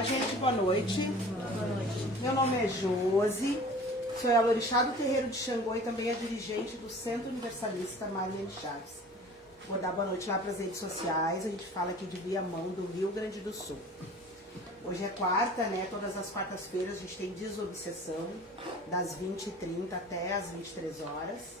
Olá, gente, boa noite. Boa noite. Meu nome é Josi, sou a Lorixá do Terreiro de Xangô e também é dirigente do Centro Universalista Marlene Chaves. Vou dar boa noite lá para as redes sociais, a gente fala aqui de Viamão, do Rio Grande do Sul. Hoje é quarta, né? Todas as quartas-feiras a gente tem desobsessão, das 20h30 até as 23 horas.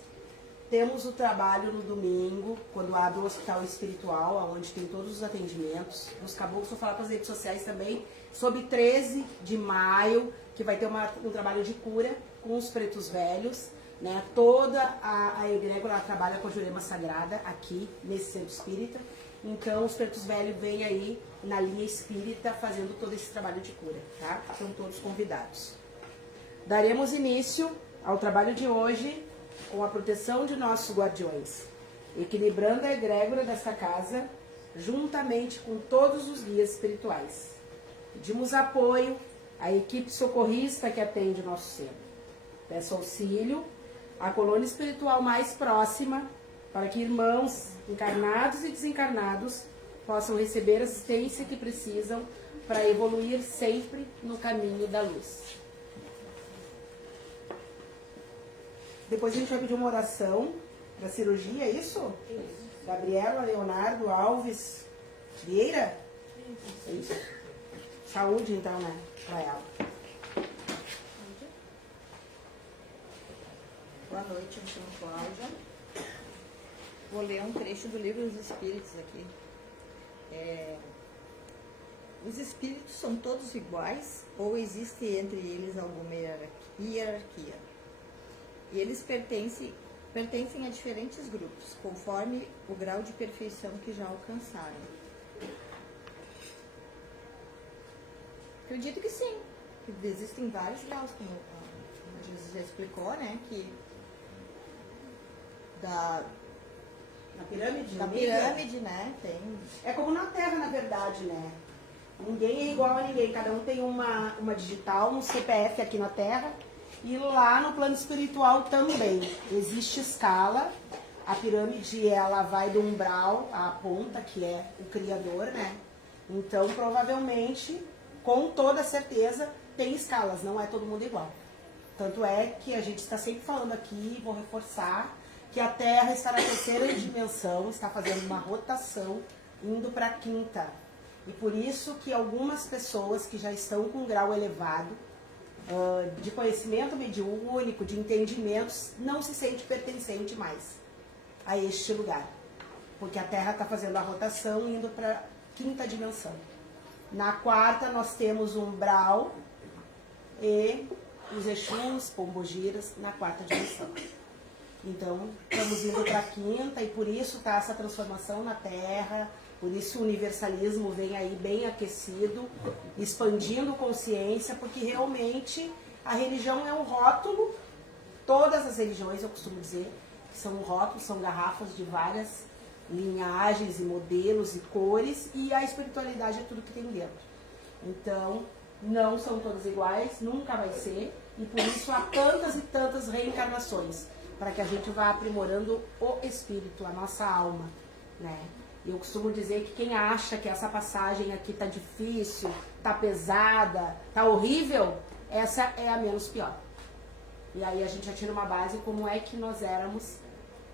Temos o trabalho no domingo, quando abre o Hospital Espiritual, onde tem todos os atendimentos. Os caboclos, vou falar para as redes sociais também, sobre 13 de maio, que vai ter um trabalho de cura com os pretos velhos. Né? Toda a egrégora trabalha com a Jurema Sagrada aqui, nesse centro espírita. Então, os pretos velhos vêm aí na linha espírita fazendo todo esse trabalho de cura. Tá? São todos convidados. Daremos início ao trabalho de hoje com a proteção de nossos guardiões, equilibrando a egrégora desta casa, juntamente com todos os guias espirituais. Pedimos apoio à equipe socorrista que atende o nosso centro. Peço auxílio à colônia espiritual mais próxima, para que irmãos encarnados e desencarnados possam receber a assistência que precisam para evoluir sempre no caminho da luz. Depois a gente vai pedir uma oração para cirurgia, é isso? Isso. Gabriela, Leonardo, Alves, Vieira? Isso. Saúde, então, né? Para ela. Boa noite, eu me chamo Cláudia. Vou ler um trecho do Livro dos Espíritos aqui. Os espíritos são todos iguais ou existe entre eles alguma hierarquia? E eles pertencem a diferentes grupos, conforme o grau de perfeição que já alcançaram. Acredito que sim, que existem vários graus, como a Jesus já explicou, né? Que Na pirâmide? da pirâmide, né? Tem. É como na Terra, na verdade, né? Ninguém é igual a ninguém, cada um tem uma digital, um CPF aqui na Terra. E lá no plano espiritual também existe escala. A pirâmide, ela vai do umbral à ponta, que é o Criador, né? Então, provavelmente, com toda certeza, tem escalas, não é todo mundo igual. Tanto é que a gente está sempre falando aqui, vou reforçar, que a Terra está na terceira dimensão, está fazendo uma rotação, indo para a quinta. E por isso que algumas pessoas que já estão com um grau elevado, de conhecimento mediúnico, de entendimentos, não se sente pertencente mais a este lugar. Porque a Terra está fazendo a rotação indo para a quinta dimensão. Na quarta nós temos o umbral e os Exus, Pombogiras, na quarta dimensão. Então, estamos indo para a quinta e por isso está essa transformação na Terra. Por isso o universalismo vem aí bem aquecido, expandindo consciência, porque realmente a religião é um rótulo, todas as religiões, eu costumo dizer, que são rótulos, são garrafas de várias linhagens e modelos e cores, e a espiritualidade é tudo que tem dentro. Então, não são todas iguais, nunca vai ser, e por isso há tantas e tantas reencarnações, para que a gente vá aprimorando o espírito, a nossa alma, né? Eu costumo dizer que quem acha que essa passagem aqui tá difícil, tá pesada, tá horrível, essa é a menos pior. E aí a gente já tira uma base como é que nós éramos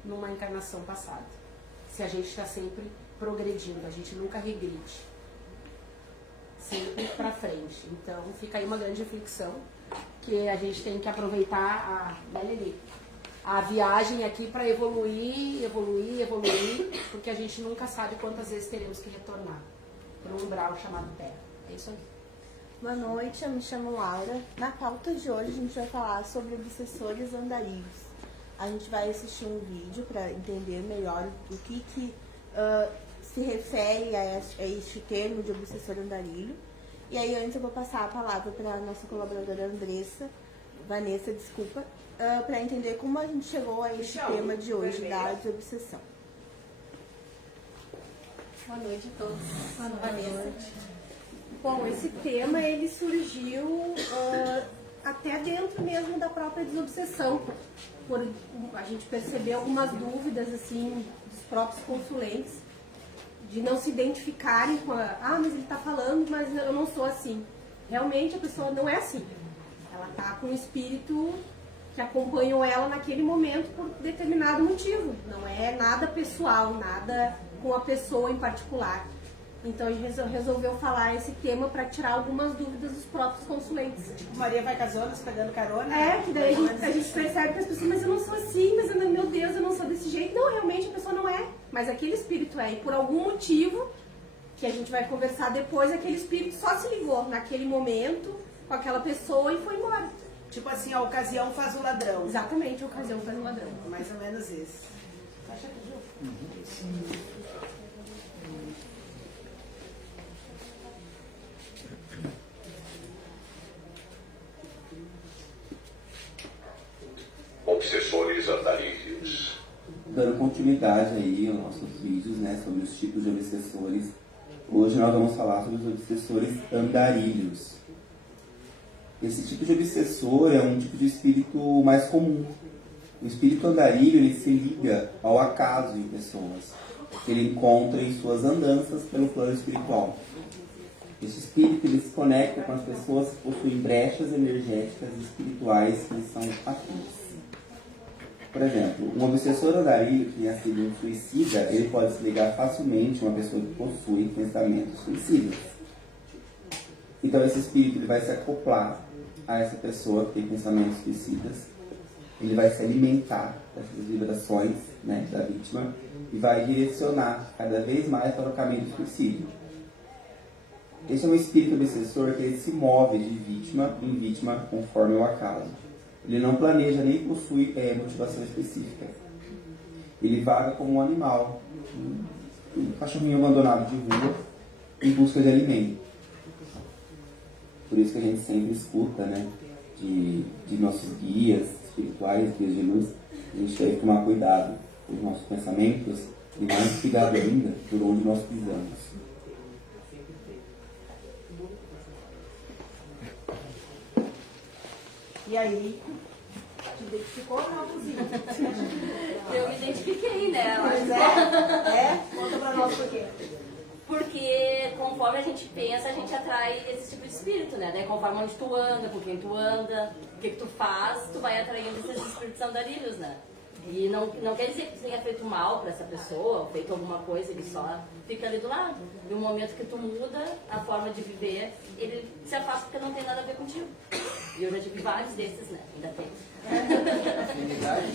numa encarnação passada. Se a gente está sempre progredindo, a gente nunca regride. Sempre para frente. Então fica aí uma grande reflexão que a gente tem que aproveitar a viagem aqui para evoluir, porque a gente nunca sabe quantas vezes teremos que retornar para um umbral chamado Terra. É isso aí. Boa noite, eu me chamo Laura. Na pauta de hoje a gente vai falar sobre obsessores andarilhos. A gente vai assistir um vídeo para entender melhor o que se refere a este termo de obsessor andarilho. E aí antes eu vou passar a palavra para a nossa colaboradora Vanessa, para entender como a gente chegou a este tema de hoje, da desobsessão. Boa noite a todos. Boa noite. Bom, esse tema ele surgiu até dentro mesmo da própria desobsessão. A gente percebeu algumas dúvidas assim dos próprios consulentes de não se identificarem com mas ele está falando, mas eu não sou assim. realmente a pessoa não é assim. Ela tá com um espírito que acompanhou ela naquele momento por determinado motivo. Não é nada pessoal, nada com a pessoa em particular. Então a gente resolveu falar esse tema para tirar algumas dúvidas dos próprios consulentes. Maria vai com as outras pegando carona. Que daí a gente percebe que as pessoas, mas eu não sou assim, mas meu Deus, eu não sou desse jeito. Não, realmente a pessoa não é, mas aquele espírito é. E por algum motivo, que a gente vai conversar depois, aquele espírito só se ligou naquele momento com aquela pessoa e foi embora. Tipo assim, a ocasião faz o ladrão. Exatamente, a ocasião faz o ladrão. Mais ou menos isso. Acha que Ju? Obsessores andarilhos. Dando continuidade aí aos nossos vídeos, né, sobre os tipos de obsessores. Hoje nós vamos falar sobre os obsessores andarilhos. Esse tipo de obsessor é um tipo de espírito mais comum. O espírito andarilho, ele se liga ao acaso em pessoas que ele encontra em suas andanças pelo plano espiritual. Esse espírito, ele se conecta com as pessoas que possuem brechas energéticas e espirituais que lhes são afins. Por exemplo, um obsessor andarilho que tenha sido um suicida, ele pode se ligar facilmente a uma pessoa que possui pensamentos suicidas. Então esse espírito, ele vai se acoplar a essa pessoa que tem pensamentos suicidas, ele vai se alimentar dessas vibrações, né, da vítima e vai direcionar cada vez mais para o caminho do suicídio. Esse é um espírito obsessor que ele se move de vítima em vítima conforme o acaso. Ele não planeja nem possui motivação específica. Ele vaga como um animal, um cachorrinho abandonado de rua, em busca de alimento. Por isso que a gente sempre escuta, né, de nossos guias espirituais, guias de luz, a gente deve tomar cuidado com os nossos pensamentos e mais cuidado ainda por onde nós pisamos. E aí, te identificou ou não, Luzinha? Eu me identifiquei, né? Pois é? Conta pra nós por quê. Porque conforme a gente pensa, a gente atrai esse tipo de espírito, né? Daí, conforme onde tu anda, com quem tu anda, o que tu faz, tu vai atraindo esses espíritos andarilhos, né? E não quer dizer que tu tenha feito mal pra essa pessoa, ou feito alguma coisa, ele só fica ali do lado. E no momento que tu muda a forma de viver, ele se afasta porque não tem nada a ver contigo. E eu já tive vários desses, né? Ainda tem.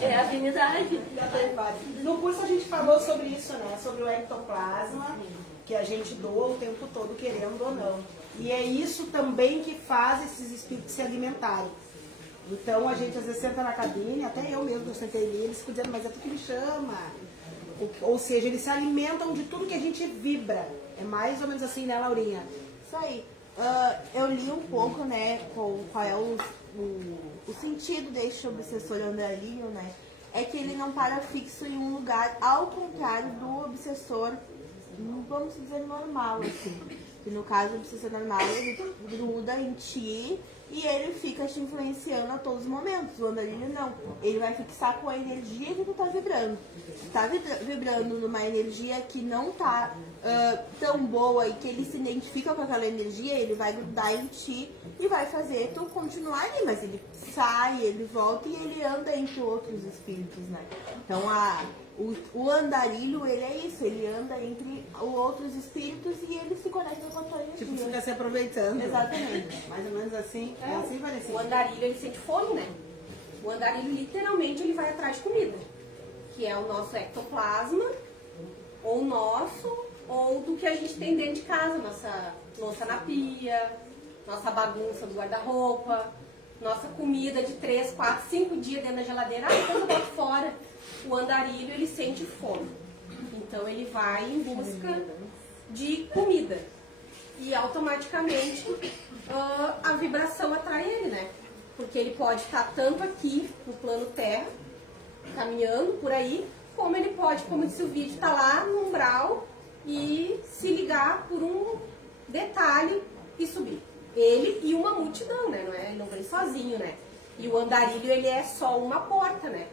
É afinidade. No curso a gente falou sobre isso, né? Sobre o ectoplasma, que a gente doa o tempo todo, querendo ou não. E é isso também que faz esses espíritos se alimentarem. Então a gente às vezes senta na cabine, até eu mesmo, eu sentei ali, eles ficam dizendo, mas é tu que me chama. Ou seja, eles se alimentam de tudo que a gente vibra. É mais ou menos assim, né, Laurinha? Isso aí. Eu li um pouco, né, qual é o sentido deste obsessor andarilho, né? É que ele não para fixo em um lugar, ao contrário do obsessor, vamos dizer, normal, assim. Que no caso, o obsessor normal, ele gruda em ti e ele fica te influenciando a todos os momentos. O andarilho não. Ele vai fixar com a energia que tu tá vibrando. Se tá vibrando numa energia que não tá tão boa e que ele se identifica com aquela energia, ele vai grudar em ti e vai fazer tu continuar ali. Mas ele sai, ele volta e ele anda entre outros espíritos, né? Então o andarilho, ele é isso, ele anda entre outros espíritos e ele se conecta com a tua energia. Tipo, fica se aproveitando. Exatamente. Mais ou menos assim. É assim, parecido. O andarilho, ele sente fome, né? O andarilho, literalmente, ele vai atrás de comida. Que é o nosso ectoplasma, ou nosso, ou do que a gente tem dentro de casa. Nossa louça na pia, nossa bagunça do guarda-roupa, nossa comida de 3, 4, 5 dias dentro da geladeira. Depois eu boto fora. O andarilho, ele sente fome. Então, ele vai em busca de comida. E automaticamente a vibração atrai ele, né? Porque ele pode estar tanto aqui no plano terra, caminhando por aí, como ele pode, como disse o vídeo, estar lá no umbral e se ligar por um detalhe e subir. Ele e uma multidão, né? Ele não vem sozinho, né? E o andarilho, ele é só uma porta, né?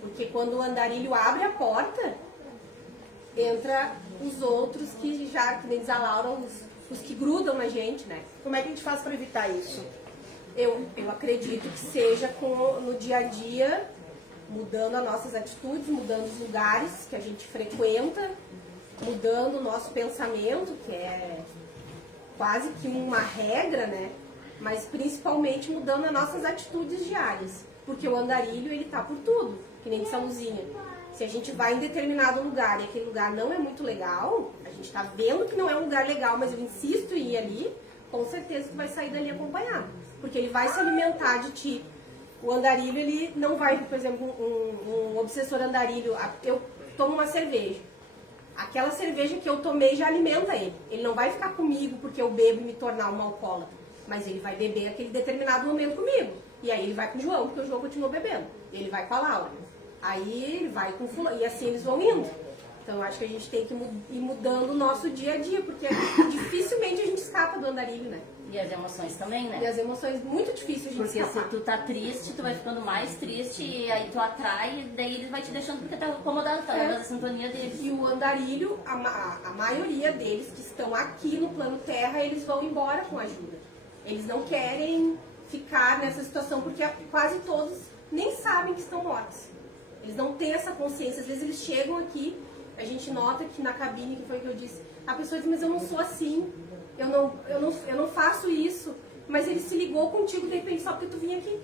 Porque quando o andarilho abre a porta, entra os outros que já, que nem diz a Laura, os que grudam na gente, né? Como é que a gente faz para evitar isso? Eu acredito que seja no dia a dia, mudando as nossas atitudes, mudando os lugares que a gente frequenta, mudando o nosso pensamento, que é quase que uma regra, né? Mas principalmente mudando as nossas atitudes diárias. Porque o andarilho, ele tá por tudo, que nem disse a Luzinha. Se a gente vai em determinado lugar e aquele lugar não é muito legal, a gente tá vendo que não é um lugar legal, mas eu insisto em ir ali, com certeza tu vai sair dali acompanhado. Porque ele vai se alimentar de ti. O andarilho, ele não vai, por exemplo, um obsessor andarilho, eu tomo uma cerveja. Aquela cerveja que eu tomei já alimenta ele. Ele não vai ficar comigo porque eu bebo e me tornar uma alcoólatra. Mas ele vai beber aquele determinado momento comigo. E aí ele vai com o João, porque o João continua bebendo. Ele vai com a Laura. Aí ele vai com o fulano. E assim eles vão indo. Então eu acho que a gente tem que ir mudando o nosso dia a dia, porque dificilmente a gente escapa do andarilho, né? E as emoções também, né? E as emoções, muito difíceis a gente Porque escapar. se tu tá triste, tu vai ficando mais triste e aí tu atrai, e daí ele vai te deixando porque tá acomodado, tá na sintonia deles. E o andarilho, a maioria deles que estão aqui no plano Terra, eles vão embora com ajuda. Eles não querem ficar nessa situação porque quase todos nem sabem que estão mortos. Eles não têm essa consciência. Às vezes eles chegam aqui, a gente nota que na cabine, que foi o que eu disse, a pessoa diz, mas eu não sou assim, eu não faço isso. Mas ele se ligou contigo de repente só porque tu vinha aqui.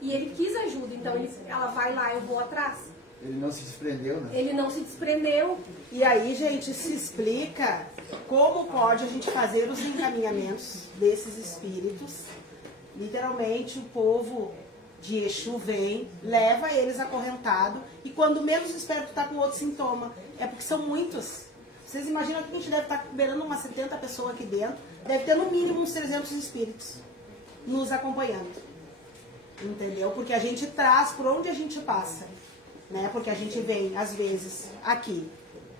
E ele quis ajuda, então ela vai lá, eu vou atrás. Ele não se desprendeu, né? Ele não se desprendeu. E aí, gente, se explica como pode a gente fazer os encaminhamentos desses espíritos. Literalmente, o povo de Exu vem, leva eles acorrentado e quando menos espera tu tá com outro sintoma. É porque são muitos. Vocês imaginam que a gente deve estar beirando umas 70 pessoas aqui dentro. Deve ter no mínimo uns 300 espíritos nos acompanhando. Entendeu? Porque a gente traz por onde a gente passa. Né? Porque a gente vem, às vezes, aqui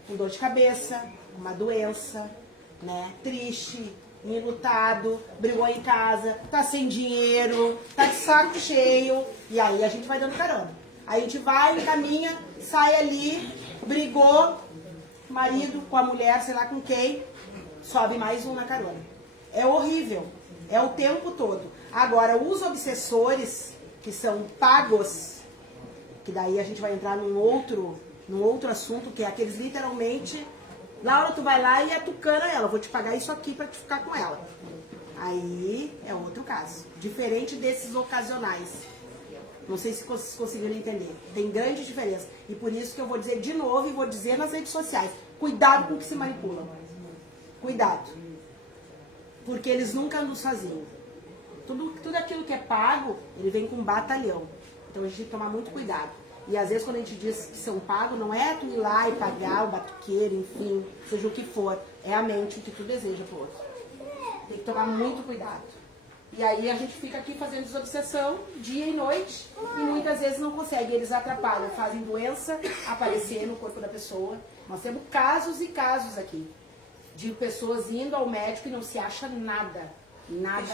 com dor de cabeça, uma doença, né? Triste, enlutado, brigou em casa, tá sem dinheiro, tá de saco cheio, e aí a gente vai dando carona. Aí a gente vai, caminha, sai ali, brigou, marido com a mulher, sei lá com quem, sobe mais um na carona. É horrível, é o tempo todo. Agora, os obsessores, que são pagos, que daí a gente vai entrar num outro assunto, que é aqueles literalmente... Laura, tu vai lá e atucana ela, vou te pagar isso aqui pra te ficar com ela. Aí é outro caso. Diferente desses ocasionais. Não sei se vocês conseguiram entender. Tem grande diferença. E por isso que eu vou dizer de novo e vou dizer nas redes sociais. Cuidado com o que se manipula. Cuidado. Porque eles nunca nos faziam. Tudo aquilo que é pago, ele vem com um batalhão. Então a gente tem que tomar muito cuidado. E às vezes quando a gente diz que são pagos, não é tu ir lá e pagar o batuqueiro, enfim, seja o que for. É a mente o que tu deseja pro outro. Tem que tomar muito cuidado. E aí a gente fica aqui fazendo desobsessão dia e noite e muitas vezes não consegue. Eles atrapalham, fazem doença aparecer no corpo da pessoa. Nós temos casos e casos aqui de pessoas indo ao médico e não se acha nada. Nada.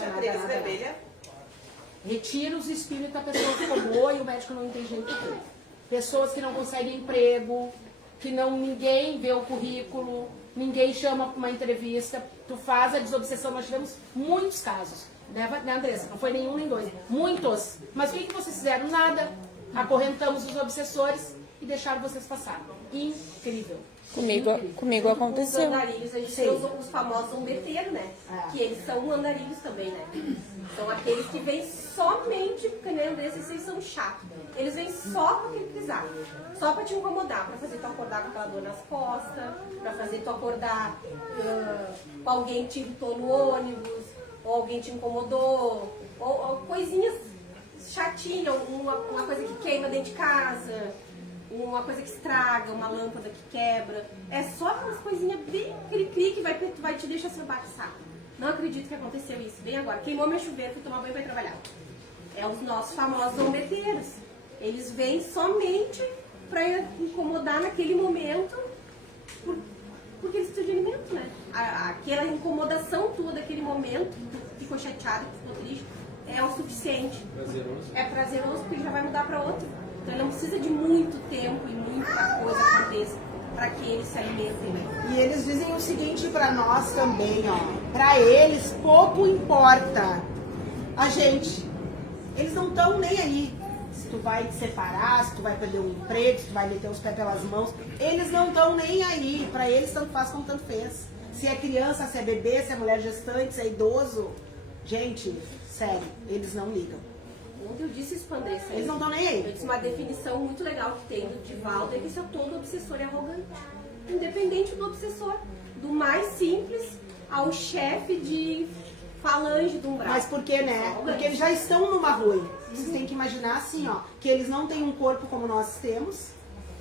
Retira os espíritos, a pessoa ficou boa e o médico não entende nem por quê. Pessoas que não conseguem emprego, que ninguém vê o currículo, ninguém chama para uma entrevista, tu faz a desobsessão. Nós tivemos muitos casos, né, Andressa? Não foi nenhum nem dois, muitos. Mas o que vocês fizeram? Nada. Acorrentamos os obsessores e deixaram vocês passar. Incrível. Comigo aconteceu. Os andarilhos, a gente tem os famosos umbeteiros, né? Que eles são andarilhos também, né? São aqueles que vêm somente, porque nem desses, eles são chatos. Eles vêm só pra pesquisar, só pra te incomodar, pra fazer tu acordar com aquela dor nas costas, pra fazer tu acordar com alguém que te irritou no ônibus, ou alguém te incomodou, ou coisinhas chatinhas, uma coisa que queima dentro de casa, uma coisa que estraga, uma lâmpada que quebra. É só aquelas coisinhas bem cri-cri que vai te deixar se embaçar. Não acredito que aconteceu isso. Bem agora, queimou meu chuveiro, fui tomar banho e vai trabalhar. É os nossos famosos zombeteiros. Eles vêm somente para incomodar naquele momento, porque eles precisam de alimento, né? Aquela incomodação tua daquele momento, que ficou chateado, que ficou triste, é o suficiente. Prazeroso. É prazeroso porque ele já vai mudar para outro. Então ele não precisa de muito tempo e muita coisa aconteça para que eles se alimentem, né? E eles dizem o seguinte para nós também, ó. Para eles, pouco importa a gente. Eles não estão nem aí. Se tu vai te separar, se tu vai perder um emprego, se tu vai meter os pés pelas mãos. Eles não estão nem aí. Para eles, tanto faz como tanto fez. Se é criança, se é bebê, se é mulher gestante, se é idoso. Gente, sério, eles não ligam. Ontem eu disse isso pra Andressa. Eles não estão nem aí. Eu disse uma definição muito legal que tem do Divaldo, é que isso é todo obsessor e arrogante. Independente do obsessor. Do mais simples ao chefe de falange do umbral. Mas por que, né? Porque eles já estão numa ruim. Vocês têm que imaginar assim, ó, que eles não têm um corpo como nós temos,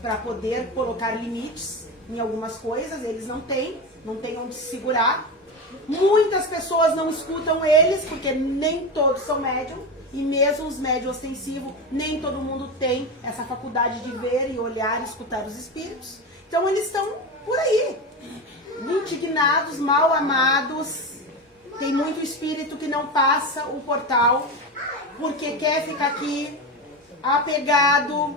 para poder colocar limites em algumas coisas, eles não têm onde se segurar. Muitas pessoas não escutam eles, porque nem todos são médium, e mesmo os médios ostensivos, nem todo mundo tem essa faculdade de ver e olhar e escutar os espíritos. Então eles estão por aí, indignados, mal amados. Tem muito espírito que não passa o portal, porque quer ficar aqui apegado,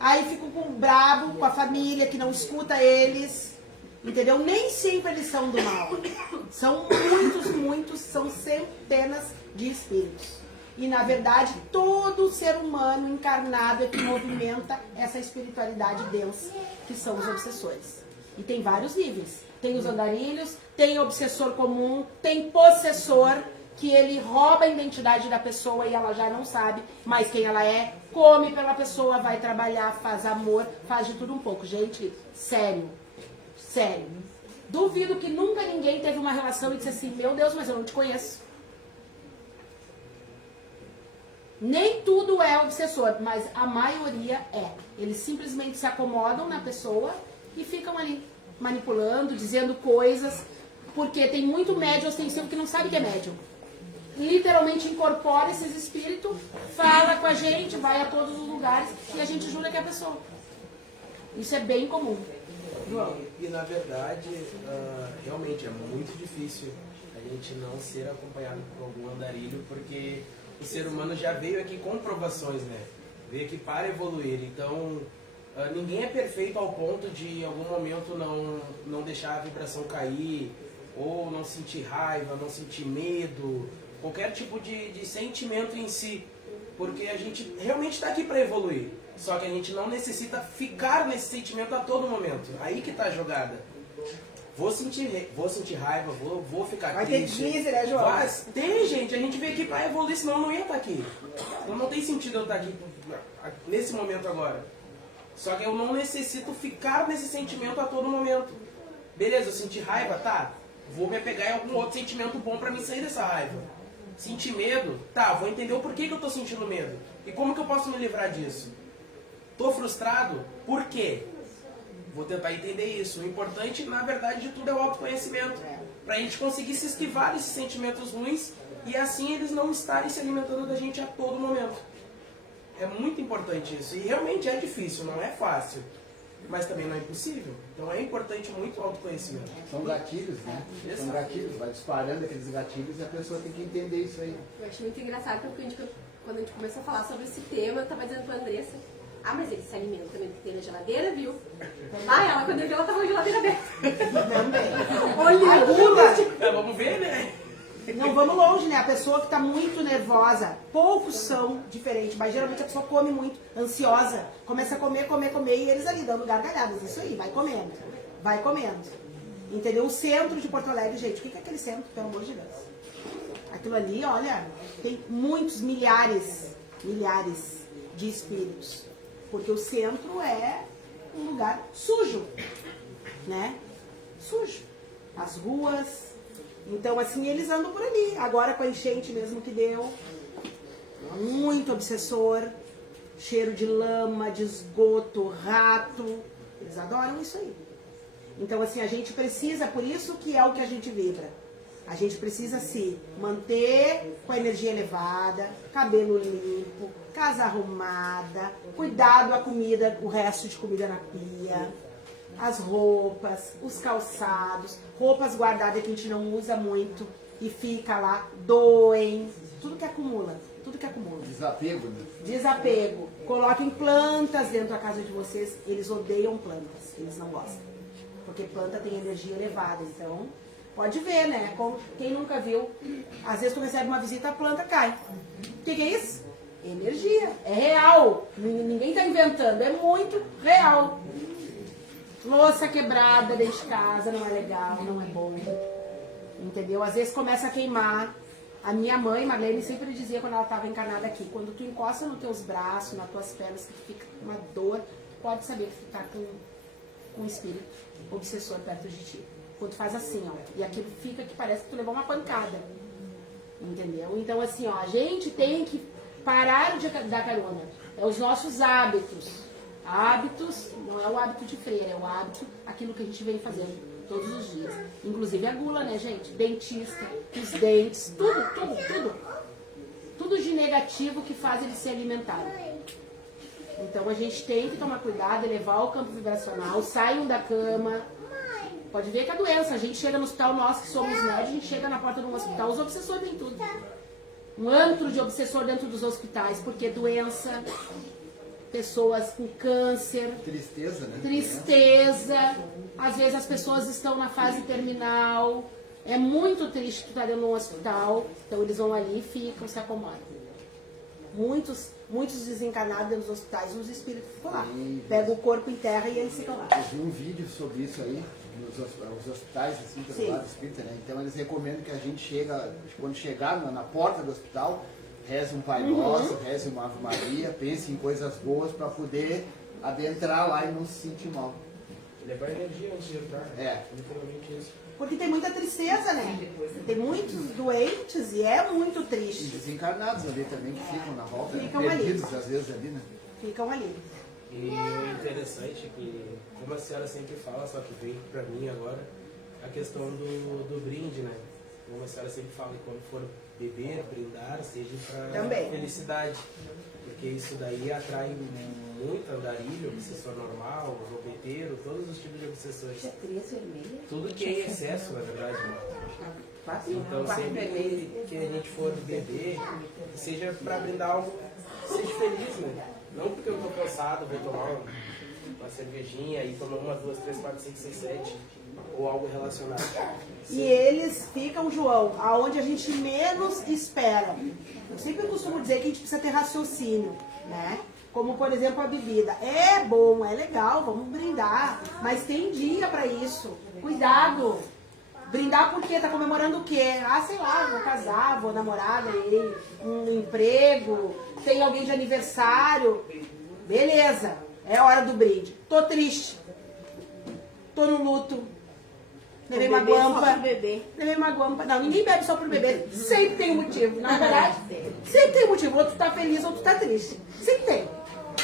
aí fica brabo com a família que não escuta eles, entendeu? Nem sempre eles são do mal. São muitos, são centenas de espíritos. E na verdade, todo ser humano encarnado é que movimenta essa espiritualidade densa, que são os obsessores. E tem vários níveis. Tem os andarilhos, tem obsessor comum, tem possessor, que ele rouba a identidade da pessoa e ela já não sabe mais quem ela é, come pela pessoa, vai trabalhar, faz amor, faz de tudo um pouco. Gente, sério, sério. Duvido que nunca ninguém teve uma relação e disse assim, meu Deus, mas eu não te conheço. Nem tudo é obsessor, mas a maioria é. Eles simplesmente se acomodam na pessoa e ficam ali manipulando, dizendo coisas, porque tem muito médium ostensivo que não sabe que é médium. Literalmente incorpora esses espíritos, fala com a gente, vai a todos os lugares e a gente jura que é a pessoa. Isso é bem comum. João. E na verdade, realmente é muito difícil a gente não ser acompanhado por algum andarilho, porque o ser humano já veio aqui com provações, né? Veio aqui para evoluir. Então, ninguém é perfeito ao ponto de em algum momento não deixar a vibração cair, ou não sentir raiva, não sentir medo, qualquer tipo de sentimento em si. Porque a gente realmente está aqui para evoluir. Só que a gente não necessita ficar nesse sentimento a todo momento. Aí que está a jogada. Vou sentir raiva, vou ficar vai triste. Vai ter crise, né, João? Mas tem, gente. A gente veio aqui para evoluir, senão eu não ia estar aqui. Então não tem sentido eu estar aqui nesse momento agora. Só que eu não necessito ficar nesse sentimento a todo momento. Beleza, eu senti raiva, tá? Vou me apegar em algum outro sentimento bom para me sair dessa raiva. Sentir medo, tá? Vou entender o porquê que eu tô sentindo medo. E como que eu posso me livrar disso? Tô frustrado? Por quê? Vou tentar entender isso. O importante, na verdade, de tudo é o autoconhecimento. Pra gente conseguir se esquivar desses sentimentos ruins e assim eles não estarem se alimentando da gente a todo momento. É muito importante isso. E realmente é difícil, não é fácil. Mas também não é impossível. Então é importante muito o autoconhecimento. São gatilhos, né? Exato. São gatilhos. Vai disparando aqueles gatilhos e a pessoa tem que entender isso aí. Eu achei muito engraçado porque quando a gente começou a falar sobre esse tema, eu tava dizendo pra Andressa, mas ele se alimenta também do que tem na geladeira, viu? Ela quando eu vi, ela tava com a geladeira aberta. Olha, vamos ver, né? Não vamos longe, né? A pessoa que está muito nervosa, poucos são diferentes, mas geralmente a pessoa come muito, ansiosa, começa a comer, e eles ali dando gargalhadas. Isso aí, vai comendo. Entendeu? O centro de Porto Alegre, gente, o que é aquele centro, pelo amor de Deus? Aquilo ali, olha, tem muitos, milhares de espíritos. Porque o centro é um lugar sujo, né? Sujo. As ruas. Então, assim, eles andam por ali. Agora, com a enchente mesmo que deu, muito obsessor, cheiro de lama, de esgoto, rato. Eles adoram isso aí. Então, assim, a gente precisa, por isso que é o que a gente vibra. A gente precisa se manter com a energia elevada, cabelo limpo, casa arrumada, cuidado a comida, o resto de comida na pia, as roupas, os calçados, roupas guardadas que a gente não usa muito e fica lá, doem, tudo que acumula. Desapego, né? Desapego. Coloquem plantas dentro da casa de vocês, eles odeiam plantas, eles não gostam. Porque planta tem energia elevada, então Pode ver, né? Como, quem nunca viu, às vezes tu recebe uma visita, a planta cai. O que é isso? Energia. É real. Ninguém tá inventando. É muito real. Louça quebrada dentro de casa não é legal, não é bom. Entendeu? Às vezes começa a queimar. A minha mãe, Marlene, sempre dizia quando ela estava encarnada aqui, quando tu encosta nos teus braços, nas tuas pernas, que fica uma dor, pode saber que tu tá com um espírito obsessor perto de ti. Quando tu faz assim, ó, e aquilo fica que parece que tu levou uma pancada. Entendeu? Então, assim, ó, a gente tem que parar de dar carona. É os nossos hábitos. Hábitos, não é o hábito de freira, é o hábito, aquilo que a gente vem fazendo todos os dias. Inclusive a gula, né, gente? Dentista, os dentes, tudo. Tudo de negativo que faz ele se alimentar. Então a gente tem que tomar cuidado, elevar o campo vibracional, saiam da cama. Pode ver que a doença, a gente chega no hospital, nós que somos médicos, a gente chega na porta de um hospital, os obsessores têm tudo. Um antro de obsessor dentro dos hospitais, porque doença, pessoas com câncer, Tristeza, né? tristeza, às vezes as pessoas estão na fase terminal, é muito triste tu estar dentro de um hospital, então eles vão ali e ficam, se acomodam. Muitos desencarnados dentro dos hospitais, os espíritos ficam lá, pegam o corpo em terra e eles ficam lá. Eu vi um vídeo sobre isso aí, nos hospitais, assim, pelo lado espírita, né? Então eles recomendam que a gente chega, quando chegar na porta do hospital, reze um Pai Nosso, reze uma Ave Maria, pense em coisas boas para poder adentrar lá e não se sentir mal. Levar energia antes de entrar. É. Literalmente isso. Porque tem muita tristeza, né? Tem muitos doentes e é muito E triste. desencarnados ali também, que ficam na volta, Ficam perdidos ali. às vezes ali, né? Ficam ali. E o interessante é que, como a senhora sempre fala, só que veio pra mim agora, a questão do brinde, né? Como a senhora sempre fala, que quando for beber, brindar, seja pra Também. felicidade. Porque isso daí atrai muito andarilho, obsessor normal, zombeteiro, todos os tipos de obsessores. Tudo que é em excesso, na verdade, né? Então, sempre que a gente for beber, seja para brindar algo, seja feliz, né? Não porque eu tô cansado, vou tomar uma cervejinha e tomar 1, 2, 3, 4, 5, 6, 7, ou algo relacionado. E eles ficam, João, aonde a gente menos espera. Eu sempre costumo dizer que a gente precisa ter raciocínio, né? Como, por exemplo, a bebida. É bom, é legal, vamos brindar, mas tem dia para isso. Cuidado! Brindar por quê? Tá comemorando o quê? Ah, sei lá, vou casar, vou namorar, ganhei um emprego, tem alguém de aniversário. Beleza, é hora do brinde. Tô triste. Tô no luto. Levei uma guampa. Levei uma guampa. Não, ninguém bebe só por beber. Sempre tem um motivo, na verdade. Sempre tem um motivo. Ou tu tá feliz ou tu tá triste. Sempre tem.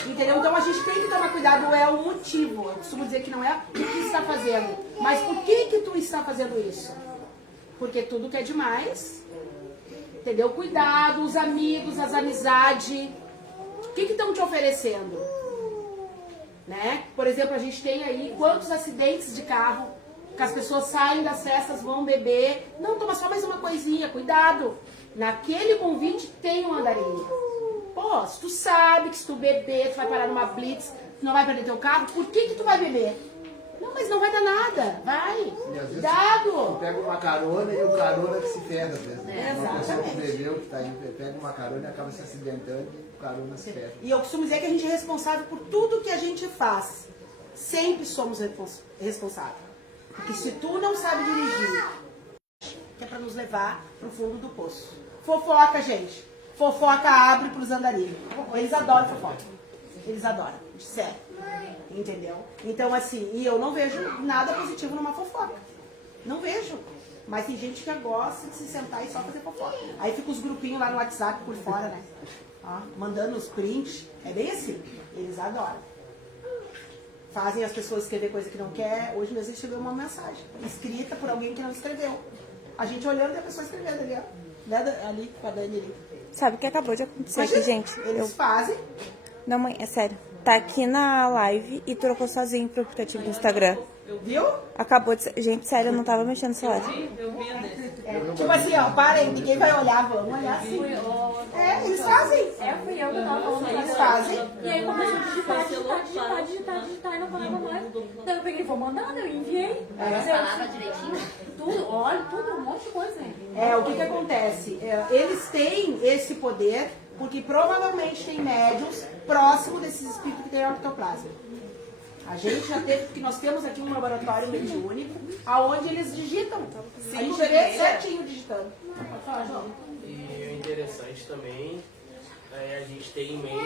Entendeu? Então a gente tem que tomar cuidado, é o motivo. Eu costumo dizer que não é o que está fazendo, mas por que tu está fazendo isso? Porque tudo que é demais, entendeu? Cuidado, os amigos, as amizades. O que estão te oferecendo? Né? Por exemplo, a gente tem aí quantos acidentes de carro, que as pessoas saem das festas, vão beber. Não, toma só mais uma coisinha, cuidado. Naquele convite tem um andarilho. Pô, se tu sabe que se tu beber, tu vai parar numa blitz, tu não vai perder teu carro, por que tu vai beber? Não, mas não vai dar nada, vai. E às vezes Cuidado. tu pega uma carona e o carona que se ferra, às vezes. É, Uma pessoa que exatamente. bebeu, que tá aí, pega uma carona e acaba se acidentando e o carona se ferra. E eu costumo dizer que a gente é responsável por tudo que a gente faz. Sempre somos responsáveis. Porque se tu não sabe dirigir, que é pra nos levar pro fundo do poço. Fofoca, gente. Fofoca abre pros andarilhos. Eles adoram fofoca. Eles adoram. Sério. Entendeu? Então, assim, e eu não vejo nada positivo numa fofoca. Não vejo. Mas tem gente que gosta de se sentar e só fazer fofoca. Aí fica os grupinhos lá no WhatsApp por fora, né? Ó, mandando os prints. É bem assim. Eles adoram. Fazem as pessoas escrever coisa que não quer. Hoje mesmo recebeu uma mensagem escrita por alguém que não escreveu. A gente olhando e a pessoa escrevendo ali, ó. Ali com a Dani ali. Sabe o que acabou de acontecer Mas, aqui, gente? Eles fazem. Não, mãe, é sério. Tá aqui na live e trocou sozinho pro aplicativo do Instagram. Viu? Acabou de ser... Gente, sério, eu não tava mexendo no celular. Tipo assim, ó, para aí, ninguém vai olhar, vamos olhar assim. É, eles fazem. Fui eu que tava falando. Eles fazem. E aí começou a digitar e não parava mais. Daí eu peguei, vou mandar, eu enviei. Mas falava direitinho? Tudo, olha, tudo, um monte de coisa. O que acontece? Eles têm esse poder porque provavelmente tem médiums próximo desses espíritos que têm ectoplasma. A gente já teve, porque nós temos aqui um laboratório mediúnico, aonde eles digitam. A gente vê certinho digitando. Pode falar, João. E o interessante também é a gente ter em mente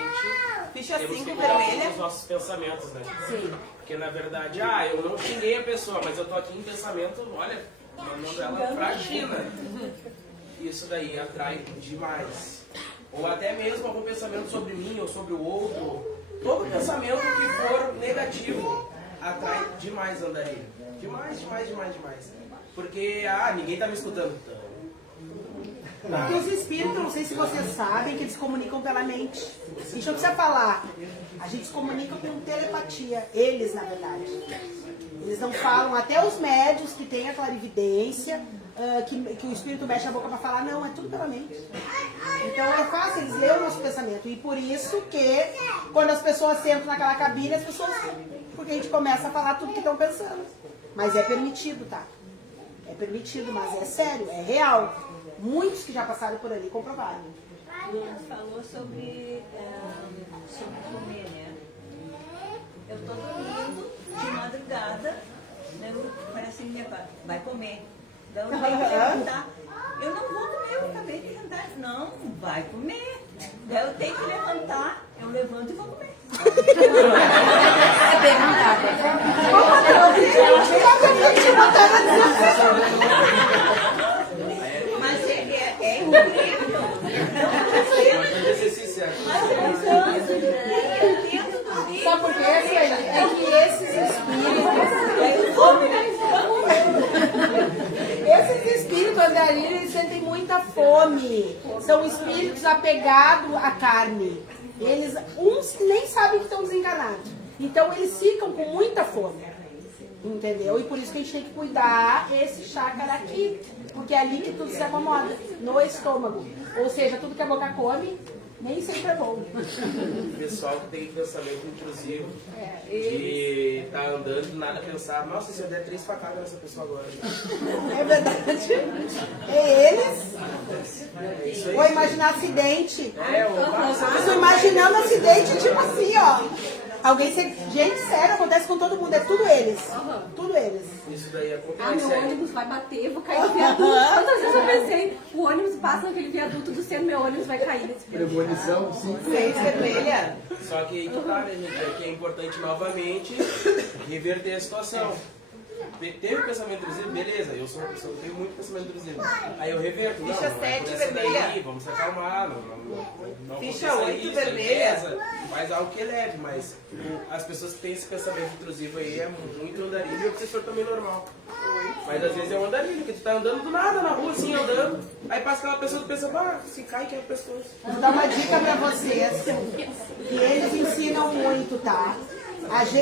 Ficha temos 5 que cuidar vermelha. dos nossos pensamentos, né? Sim. Porque na verdade, eu não xinguei a pessoa, mas eu tô aqui em pensamento, olha, mandando ela pra China. Isso daí atrai demais. Ou até mesmo algum pensamento sobre mim ou sobre o outro. Todo pensamento que for negativo atrai demais andarilho. Demais. Porque, ninguém tá me escutando. Porque os espíritos, não sei se vocês sabem, que eles comunicam pela mente. A gente não precisa falar. A gente se comunica com telepatia. Eles, na verdade. Eles não falam. Até os médios que têm a clarividência, que o espírito mexe a boca para falar, não, é tudo pela mente. Então é fácil, eles leem o nosso pensamento. E por isso que, quando as pessoas sentam naquela cabine, as pessoas... Porque a gente começa a falar tudo que estão pensando. Mas é permitido, tá? É permitido, mas é sério, é real. Muitos que já passaram por ali comprovaram. Falou sobre comer, né? Eu tô dormindo de madrugada, né? Parece minha pai, vai comer. Então eu tenho que levantar. Eu não vou comer, eu acabei de levantar. Não, vai comer. Daí eu tenho que levantar, eu levanto e vou comer. Mas é incrível. Vou ser sincero. Sabe por quê? É que esses espíritos andarilhos, eles sentem muita fome. São espíritos apegados à carne. Uns nem sabem que estão desencarnados. Então eles ficam com muita fome. Entendeu? E por isso que a gente tem que cuidar esse chácara aqui. Porque é ali que tudo se acomoda, no estômago. Ou seja, tudo que a boca come, nem sempre é bom. O pessoal que tem pensamento intrusivo, de estar andando e do nada pensar, nossa, se eu der 3 facadas nessa pessoa agora. É verdade. É eles. É isso aí. Ou imaginar acidente. Ou Estou imaginando acidente tipo assim, ó. Gente, sério, acontece com todo mundo, é tudo eles. Tudo eles. Isso daí acontece. Meu ônibus vai bater, vou cair no viaduto. Quantas vezes eu pensei, o ônibus passa naquele viaduto do centro, meu ônibus vai cair nesse viaduto. Premonição, sim. Vermelha. Só que aí que tá, né, gente? É que é importante novamente reverter a situação. Teve pensamento intrusivo, beleza, eu sou uma pessoa que tem muito pensamento intrusivo. Aí eu reverto, não, Ficha não é por 7 essa vermelha. daí, vamos se acalmar, não Ficha aconteça 8 isso, vermelha. beleza, faz algo que é leve, mas as pessoas que têm esse pensamento intrusivo aí é muito andarilho e o obsessor também normal. Mas às vezes é um andarilho, porque tu tá andando do nada na rua, assim, andando, aí passa aquela pessoa e pensa, se cai que é a pessoa. Vou dar uma dica pra vocês, que eles ensinam muito, tá?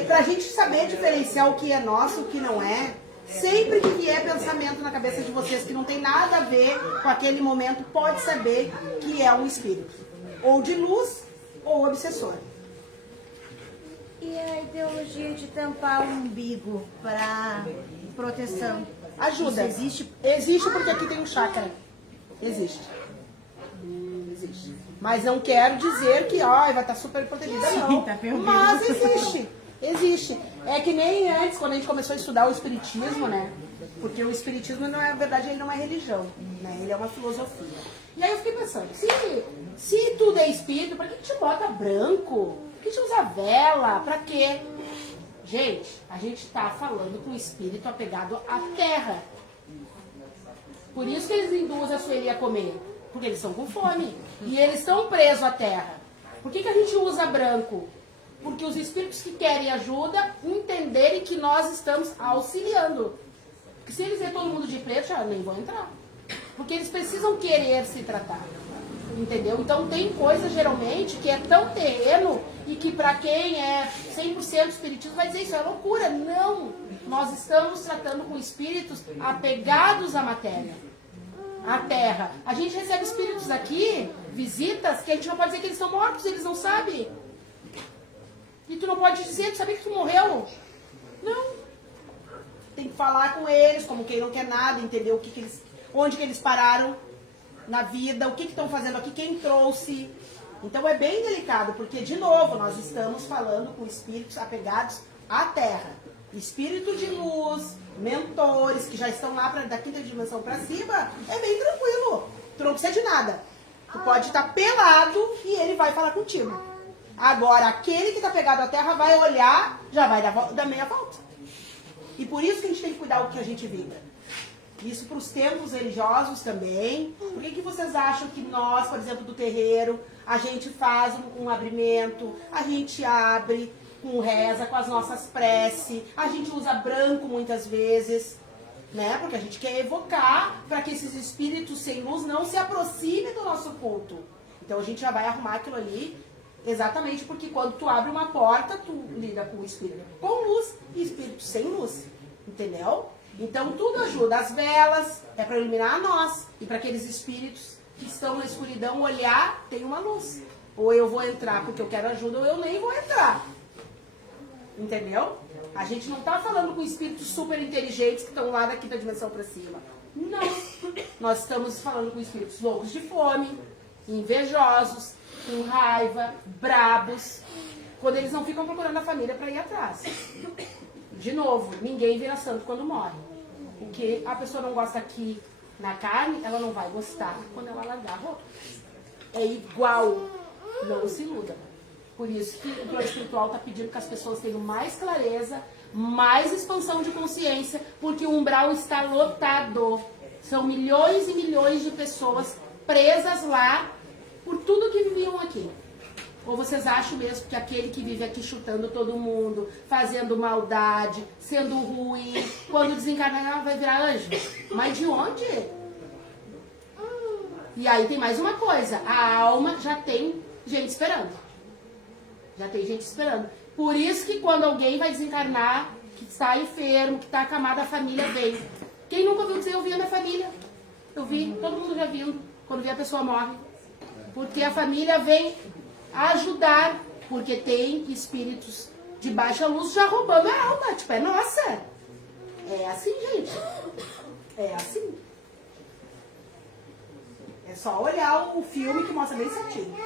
Pra gente saber diferenciar o que é nosso e o que não é, sempre que vier pensamento na cabeça de vocês que não tem nada a ver com aquele momento, pode saber que é um espírito. Ou de luz, ou obsessor. E a ideologia de tampar o umbigo para proteção? Ajuda. Isso existe? Existe porque aqui tem um chácara. Existe. Existe. Mas não quero dizer que vai estar super protegida, não. Tá Mas existe. Existe. É que nem antes, quando a gente começou a estudar o espiritismo, né? Porque o espiritismo, na verdade, ele não é religião, né? Ele é uma filosofia. E aí eu fiquei pensando, se tudo é espírito, pra que a gente bota branco? Por que a gente usa vela? Pra quê? Gente, a gente tá falando com o espírito apegado à terra. Por isso que eles induzem a Sueli a comer. Porque eles estão com fome. E eles estão presos à terra. Por que a gente usa branco? Porque os espíritos que querem ajuda entenderem que nós estamos auxiliando. Porque se eles verem todo mundo de preto, já nem vão entrar. Porque eles precisam querer se tratar. Entendeu? Então tem coisa geralmente que é tão terreno e que para quem é 100% espiritismo vai dizer isso é loucura. Não! Nós estamos tratando com espíritos apegados à matéria. a terra. A gente recebe espíritos aqui, visitas, que a gente não pode dizer que eles estão mortos, eles não sabem. E tu não pode dizer, tu sabia que tu morreu? Não. Tem que falar com eles, como quem não quer nada, entender onde que eles pararam na vida, o que estão fazendo aqui, quem trouxe. Então é bem delicado, porque, de novo, nós estamos falando com espíritos apegados à terra. Espírito de luz, mentores, que já estão lá da quinta dimensão para cima, é bem tranquilo. Tu não precisa de nada. Tu pode estar pelado e ele vai falar contigo. Agora, aquele que está pegado à terra vai olhar, já vai dar meia volta. E por isso que a gente tem que cuidar do que a gente vibra. Isso para os templos religiosos também. Por que vocês acham que nós, por exemplo, do terreiro, a gente faz um abrimento, a gente abre com reza, com as nossas preces, a gente usa branco muitas vezes, né? Porque a gente quer evocar para que esses espíritos sem luz não se aproximem do nosso culto. Então a gente já vai arrumar aquilo ali, exatamente porque quando tu abre uma porta, tu lida com o espírito com luz e espírito sem luz, entendeu? Então tudo ajuda. As velas é para iluminar a nós e para aqueles espíritos que estão na escuridão olhar, tem uma luz. Ou eu vou entrar porque eu quero ajuda, ou eu nem vou entrar. Entendeu? A gente não está falando com espíritos super inteligentes que estão lá da quinta dimensão para cima. Não. Nós estamos falando com espíritos loucos de fome, invejosos, com raiva, brabos, quando eles não ficam procurando a família para ir atrás. De novo, ninguém vira santo quando morre. O que a pessoa não gosta aqui na carne, ela não vai gostar quando ela largar a roupa. É igual. Não se iluda. Por isso que o plano espiritual está pedindo que as pessoas tenham mais clareza, mais expansão de consciência, porque o umbral está lotado. São milhões e milhões de pessoas presas lá por tudo que viviam aqui. Ou vocês acham mesmo que aquele que vive aqui chutando todo mundo, fazendo maldade, sendo ruim, quando desencarnar vai virar anjo? Mas de onde? E aí tem mais uma coisa, a alma já tem gente esperando. Já tem gente esperando. Por isso que quando alguém vai desencarnar, que está enfermo, que está acamado, a família vem. Quem nunca ouviu dizer, eu vi a minha família? Eu vi, todo mundo já viu, quando vê a pessoa morre. Porque a família vem ajudar, porque tem espíritos de baixa luz já roubando a alma. Tipo, é nossa. É assim, gente. É assim. É só olhar o filme que mostra bem certinho.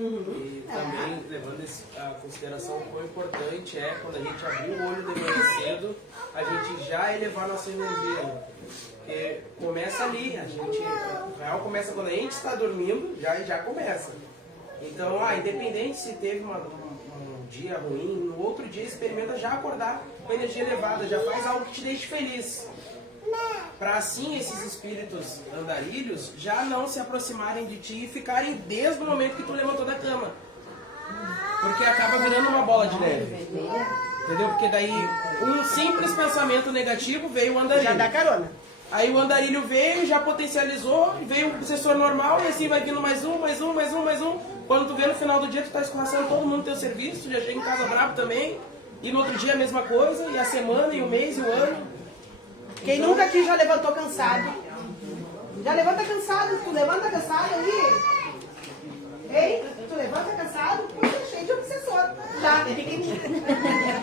E também, levando a consideração o quão importante é quando a gente abrir o olho de manhã cedo, a gente já elevar a nossa energia. Né? Porque começa ali, o real começa quando a gente está dormindo, já começa. Então, independente se teve um dia ruim, no outro dia experimenta já acordar com energia elevada, já faz algo que te deixe feliz. Para assim esses espíritos andarilhos já não se aproximarem de ti e ficarem desde o momento que tu levantou da cama. Porque acaba virando uma bola de neve. Entendeu? Porque daí um simples pensamento negativo veio o andarilho. Já dá carona. Aí o andarilho veio, já potencializou, veio o obsessor normal e assim vai vindo mais um. Quando tu vê no final do dia, tu tá escorraçando todo mundo no teu serviço, tu já chega em casa bravo também. E no outro dia a mesma coisa, e a semana, e o mês, e o ano. Quem nunca aqui já levantou cansado? Já levanta cansado? Tu levanta cansado aí? Ei? Tu levanta cansado? Puxa, cheio de obsessor. Já.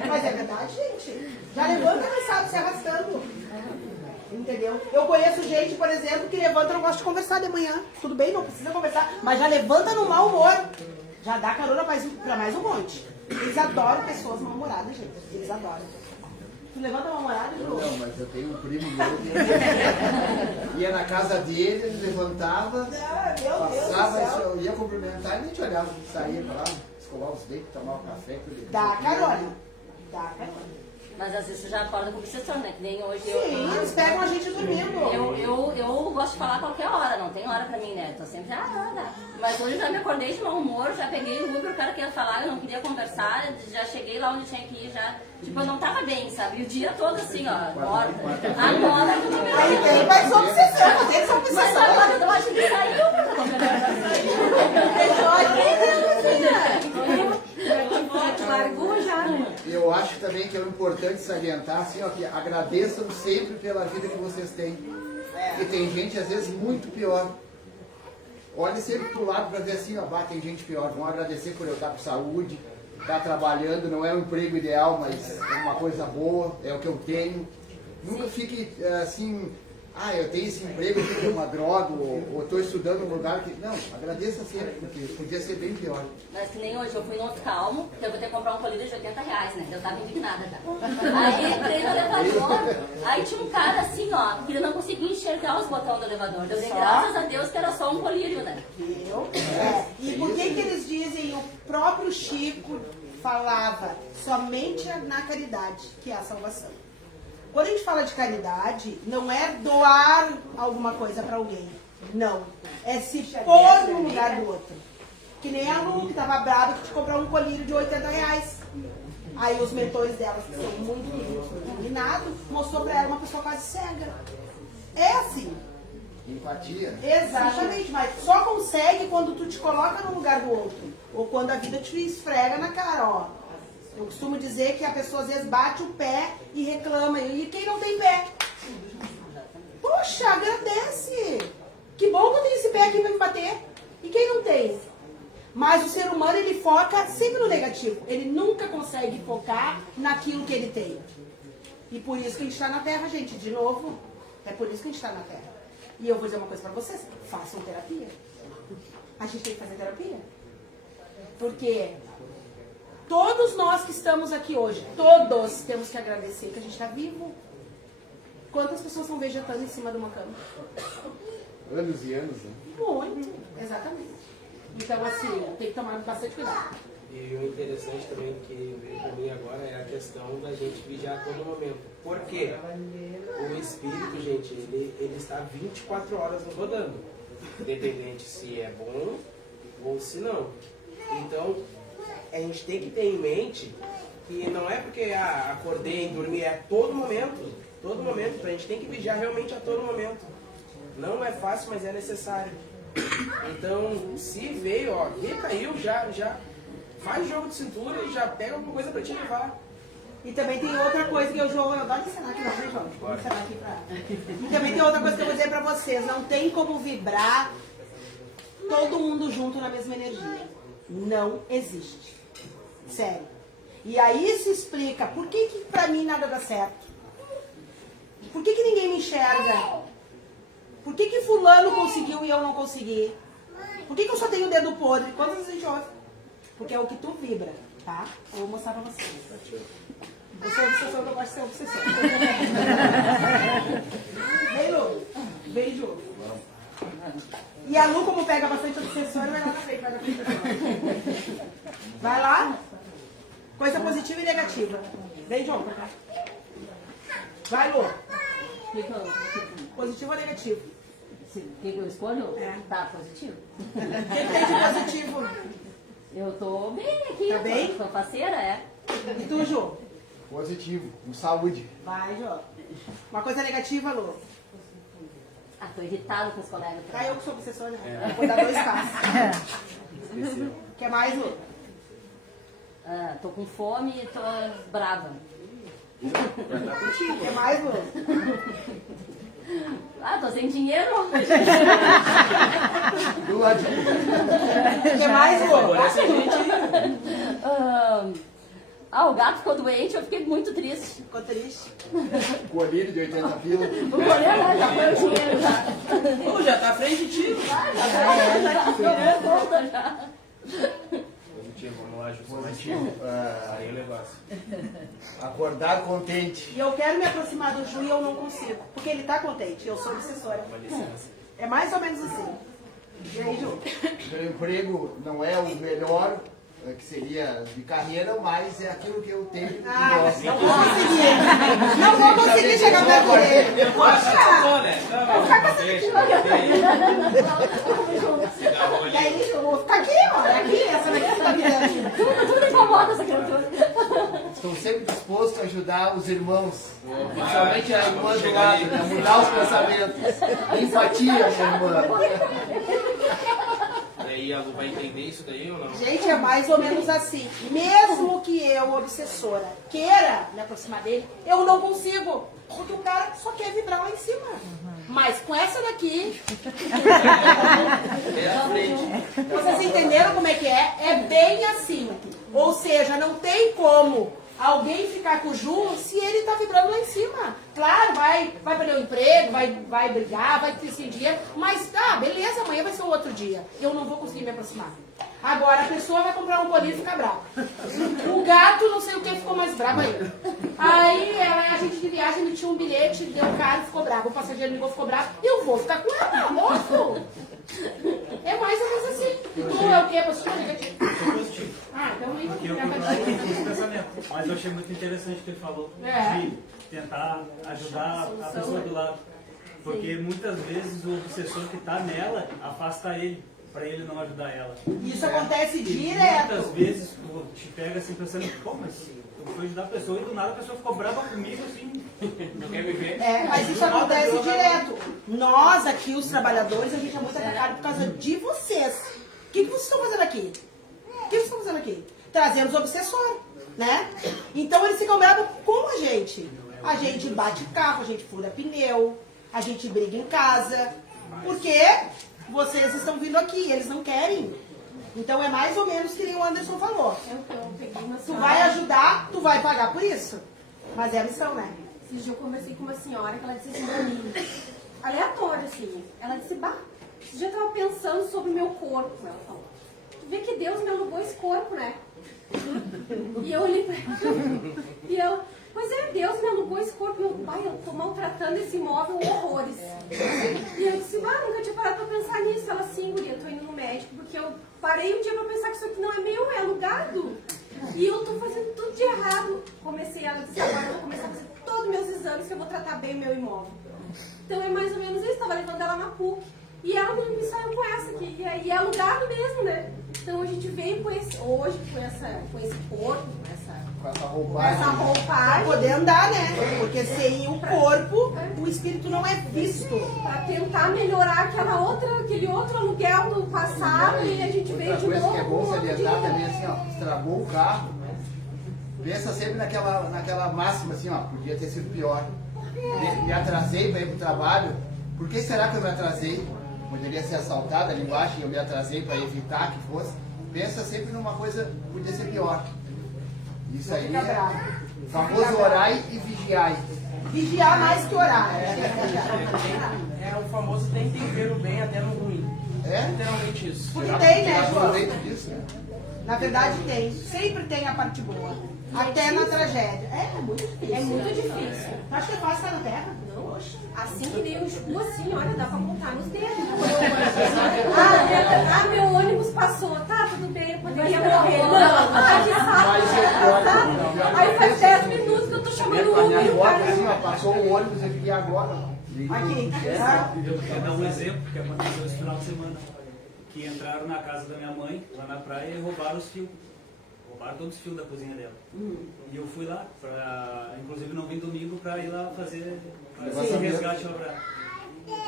Mas é verdade, gente. Já levanta cansado, se arrastando. Entendeu? Eu conheço gente, por exemplo, que levanta e não gosta de conversar de manhã. Tudo bem, não precisa conversar, mas já levanta no mau humor. Já dá carona pra mais um monte. Eles adoram pessoas mal-humoradas, gente. Eles adoram. Tu levanta uma morada, Ju? Não, mas eu tenho um primo meu que ia na casa dele, ele levantava, passava, eu ia cumprimentar e nem te olhava, saía pra lá, escovar os dentes, tomava um café. Dá carona. Dá carona. Mas às vezes você já acorda com obsessão, né? Que nem hoje. Sim, eles pegam a gente dormindo. Eu gosto de falar a qualquer hora, não tem hora pra mim, né? Tô sempre, Mas hoje eu já me acordei de mau humor, já peguei o Uber, o cara queria falar, eu não queria conversar, já cheguei lá onde tinha que ir, já. Tipo, eu não tava bem, sabe? E o dia todo assim, ó, morta. Agora eu tô melhor. Aí tem mais obsessão, mas eles são obsessão. Mas agora eu acho que saiu, porque eu tô melhor pra sair. Eu acho também que é importante salientar, assim, ó, que agradeçam sempre pela vida que vocês têm. E tem gente, às vezes, muito pior. Olhe sempre pro lado para ver assim, ó, tem gente pior. Vão agradecer por eu estar com saúde, estar trabalhando, não é um emprego ideal, mas é uma coisa boa, é o que eu tenho. Nunca fique assim, eu tenho esse emprego, eu tenho uma droga, ou estou estudando num lugar que... Não, agradeça sempre, porque podia ser bem pior. Mas que nem hoje, eu fui no oftalmo, que eu vou ter que comprar um colírio de R$80, né? Eu tava indignada já. Aí entrei no elevador, aí tinha um cara assim, ó, que ele não conseguia enxergar os botões do elevador. Eu dei graças a Deus que era só um colírio, né? E por que eles dizem, o próprio Chico falava, somente na caridade, que é a salvação. Quando a gente fala de caridade, não é doar alguma coisa para alguém. Não. É se pôr no lugar do outro. Que nem a Lu, que estava brava que te comprou um colírio de R$80. Aí os mentores dela, que são muito iluminados, mostrou para ela uma pessoa quase cega. É assim. Empatia. Exatamente, mas só consegue quando tu te coloca no lugar do outro. Ou quando a vida te esfrega na cara, ó. Eu costumo dizer que a pessoa às vezes bate o pé e reclama. E quem não tem pé? Poxa, agradece. Que bom que eu tenho esse pé aqui pra me bater. E quem não tem? Mas o ser humano, ele foca sempre no negativo. Ele nunca consegue focar naquilo que ele tem. E por isso que a gente está na Terra, gente. De novo, é por isso que a gente está na Terra. E eu vou dizer uma coisa pra vocês. Façam terapia. A gente tem que fazer terapia. Porque... todos nós que estamos aqui hoje, todos temos que agradecer que a gente está vivo. Quantas pessoas estão vegetando em cima de uma cama? Anos e anos, né? Muito, exatamente. Então, assim, tem que tomar bastante cuidado. E o interessante também que veio para mim agora é a questão da gente vigiar a todo momento. Por quê? O espírito, gente, ele está 24 horas rodando. Independente se é bom ou se não. Então, a gente tem que ter em mente que não é porque acordei e dormi, é todo momento. Todo momento. Então a gente tem que vigiar realmente a todo momento. Não é fácil, mas é necessário. Então, se veio, ó, recaiu, já faz jogo de cintura e já pega alguma coisa pra te levar. E também tem outra coisa que eu adoro ensinar aqui, não, né, João? Vou ensinar aqui pra... E também tem outra coisa que eu vou dizer pra vocês. Não tem como vibrar todo mundo junto na mesma energia. Não existe. Sério. E aí se explica por que pra mim nada dá certo. Por que ninguém me enxerga? Por que fulano conseguiu e eu não consegui? Por que eu só tenho o dedo podre? Quantas vezes a gente ouve? Porque é o que tu vibra, tá? Eu vou mostrar pra vocês. Eu sou obsessor, eu gosto de ser obsessor. Vem, Lu. Vem, Ju. E a Lu, como pega bastante obsessor, vai lá na frente, vai na frente. Vai lá. Coisa positiva e negativa. Vem, João, pra cá. Vai, Lu. Positivo ou negativo? O que eu escolho? É. Tá, positivo. O que tem de positivo? Eu tô bem aqui. Tá bem? Tô parceira, é. E tu, Ju? Positivo, com saúde. Vai, Ju. Uma coisa negativa, Lu? Tô irritado com os colegas. Tá, eu que sou obsessora, né? Vou dar 2 passos. Quer mais, Lu? Tô com fome e tô brava. Quer mais, Lu? Tô sem dinheiro. Do ladinho. Quer mais, Lu? O gato ficou doente, eu fiquei muito triste. Ficou triste? Colírio de 80 pila. O colher já foi o dinheiro já. Já tá à frente de ti. Positivo, vamos lá, Positivo. Aí o negócio. Acordar contente. E eu quero me aproximar do Ju e eu não consigo. Porque ele tá contente, eu sou obsessora. É mais ou menos assim. E aí, Ju? Meu emprego não é o melhor, que seria de carreira, mas é aquilo que eu tenho. Não vou conseguir. Não vou conseguir chegar perto dele. Eu vou achar, né? Vou ficar com essa aqui. E aí, Ju, vou ficar aqui, ó. Aqui, essa daqui tá virando. Tudo incomoda essa criatura. Estou sempre disposto a ajudar os irmãos, principalmente a irmã do lado, né? Mudar os pensamentos. Empatia, minha irmã. Daí a Lu vai entender isso daí ou não? Gente, é mais ou menos assim. Mesmo que eu, obsessora, queira me aproximar dele, eu não consigo. Porque o cara só quer vibrar lá em cima. Mas com essa daqui... Vocês entenderam como é que é? É bem assim. Ou seja, não tem como alguém ficar com o Ju se ele tá vibrando lá em cima. Claro, vai perder o emprego, vai brigar, vai ter esse dia, mas tá, beleza, amanhã vai ser um outro dia. Eu não vou conseguir me aproximar. Agora a pessoa vai comprar um bolinho e ficar brava. O gato, não sei o que, ficou mais bravo ainda. Aí a gente de viagem emitiu um bilhete, deu caro, ficou bravo. O passageiro ligou, ficou bravo. Eu vou ficar com ela, moço. É mais ou menos assim. Tu é o quê? Positivo ou negativo? Ah, então aí porque eu curti esse pensamento. Mas eu achei muito interessante o que ele falou. De tentar ajudar a pessoa do lado. Porque muitas vezes o obsessor que está nela afasta ele, para ele não ajudar ela. Isso acontece direto. Muitas vezes tu te pega assim pensando, pô, mas eu fui ajudar a pessoa e do nada a pessoa ficou brava comigo assim. Não quer me ver. Mas isso acontece direto. Nós aqui, os trabalhadores, a gente é muito atacado por causa de vocês. O que vocês estão fazendo aqui? O que vocês estão fazendo aqui? Trazemos o obsessor, né? Então eles ficam bravos com a gente. A gente bate carro, a gente fura pneu, a gente briga em casa. Porque vocês estão vindo aqui, eles não querem. Então é mais ou menos que nem o Anderson falou. Tu vai ajudar, tu vai pagar por isso. Mas é a missão, né? Esse dia eu conversei com uma senhora que ela disse assim pra mim, aleatório assim, ela disse, bah, esse dia eu tava pensando sobre o meu corpo, ela falou. Tu vê que Deus me alugou esse corpo, né? E eu olhei pra ela, e eu, pois é, Deus me alugou esse corpo, e eu, pai, eu tô maltratando esse imóvel horrores. E eu disse, nunca tinha parado pra pensar nisso. Ela, sim, guria, eu tô indo no médico, porque eu parei um dia pra pensar que isso aqui não é meu, é alugado. E eu tô fazendo tudo de errado. Ela disse, agora eu vou começar a fazer todos os meus exames que eu vou tratar bem o meu imóvel. Então é mais ou menos isso, tava levando ela na PUC. E ela me saiu com essa aqui, e é alugado mesmo, né? Então a gente veio com esse, hoje com esse corpo, com essa roupagem. Pra poder andar, né? Porque sem o corpo, o espírito não é visto. Pra tentar melhorar aquele outro aluguel do passado, e a gente veio de novo. Outra coisa que é bom salientar também, assim, ó, estragou o carro. Pensa sempre naquela máxima, assim, ó, podia ter sido pior. Me atrasei para ir pro trabalho. Por que será que eu me atrasei? Poderia ser assaltada ali embaixo e eu me atrasei para evitar que fosse. Pensa sempre numa coisa que podia ser pior. Isso aí é o famoso orai e vigiai. Vigiar mais que orar. É o famoso tentem ver o bem até no ruim. É? Literalmente isso. Porque tem, né, João? Disso, né? Na verdade tem. Sempre tem a parte boa. Até na tragédia. É muito difícil. É muito difícil. Acho que é fácil estar na terra. Assim que nem o assim, olha, dá pra contar nos dedos. Meu ônibus passou, tá, tudo bem, eu poderia morrer. Aí faz 10 minutos que eu tô chamando o Uber. Passou o ônibus e fiquei agora. Aqui. Eu quero dar um exemplo que aconteceu esse final de semana. Que entraram na casa da minha mãe, lá na praia, e roubaram os fios. Roubaram todos os fios da cozinha dela. E eu fui lá, inclusive não vim domingo para ir lá fazer esse resgate lá pra...